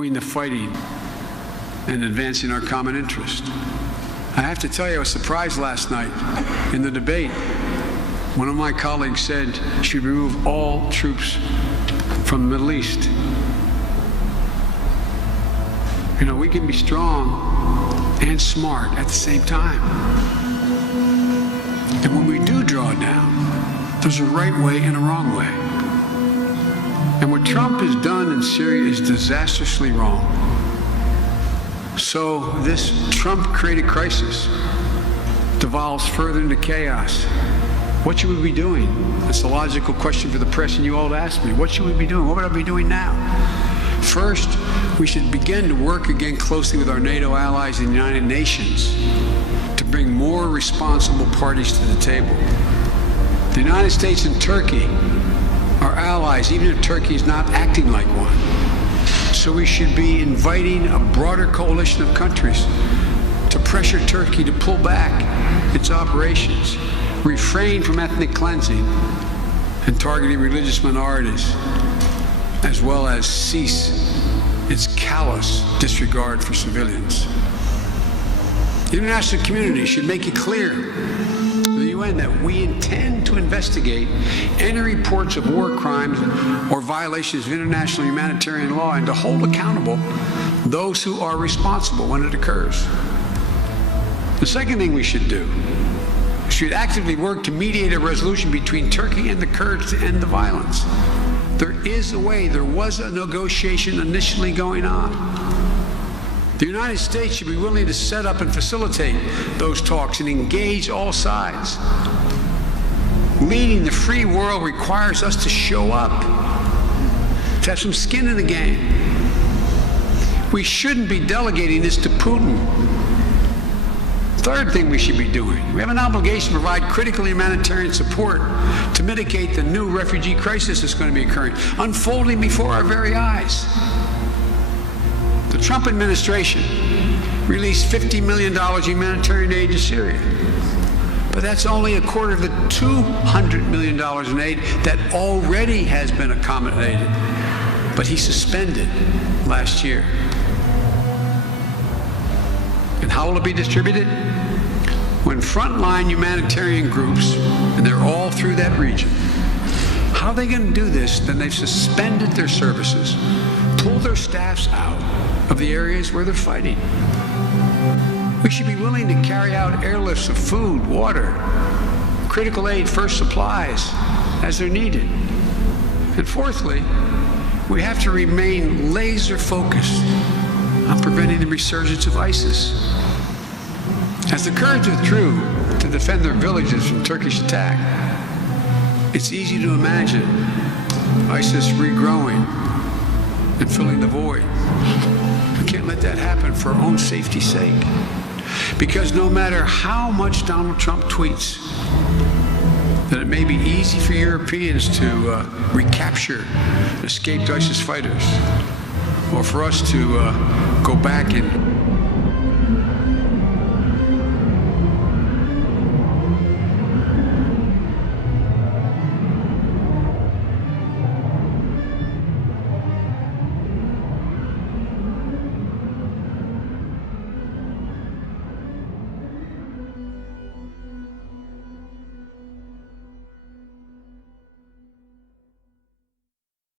doing the fighting and advancing our common interest. I have to tell you, I was surprised last night in the debate. One of my colleagues said she remove all troops from the Middle East. You know, we can be strong and smart at the same time. And when we do draw down, there's a right way and a wrong way. And what Trump has done in Syria is disastrously wrong. So this Trump-created crisis devolves further into chaos. What should we be doing? That's the logical question for the press and you all to ask me. What should we be doing? What would I be doing now? First, we should begin to work again closely with our NATO allies in the United Nations to bring more responsible parties to the table. The United States and Turkey are allies, even if Turkey is not acting like one. So we should be inviting a broader coalition of countries to pressure Turkey to pull back its operations, refrain from ethnic cleansing and targeting religious minorities, as well as cease its callous disregard for civilians. The international community should make it clear to the UN that we intend to investigate any reports of war crimes or violations of international humanitarian law and to hold accountable those who are responsible when it occurs. The second thing we should do, we should actively work to mediate a resolution between Turkey and the Kurds to end the violence. There is a way. There was a negotiation initially going on. The United States should be willing to set up and facilitate those talks and engage all sides. Leading the free world requires us to show up, to have some skin in the game. We shouldn't be delegating this to Putin. Third thing we should be doing, we have an obligation to provide critical humanitarian support to mitigate the new refugee crisis that's going to be occurring, unfolding before our very eyes. The Trump administration released $50 million humanitarian aid to Syria. But that's only a quarter of the $200 million in aid that already has been accommodated, but he suspended last year. And how will it be distributed? When frontline humanitarian groups, and they're all through that region, how are they going to do this? Then they've suspended their services, pulled their staffs out of the areas where they're fighting. We should be willing to carry out airlifts of food, water, critical aid, first supplies as they're needed. And fourthly, we have to remain laser focused on preventing the resurgence of ISIS. As the Kurds withdrew to defend their villages from Turkish attack, it's easy to imagine ISIS regrowing and filling the void. We can't let that happen for our own safety's sake. Because no matter how much Donald Trump tweets that it may be easy for Europeans to recapture escaped ISIS fighters, or for us to go back and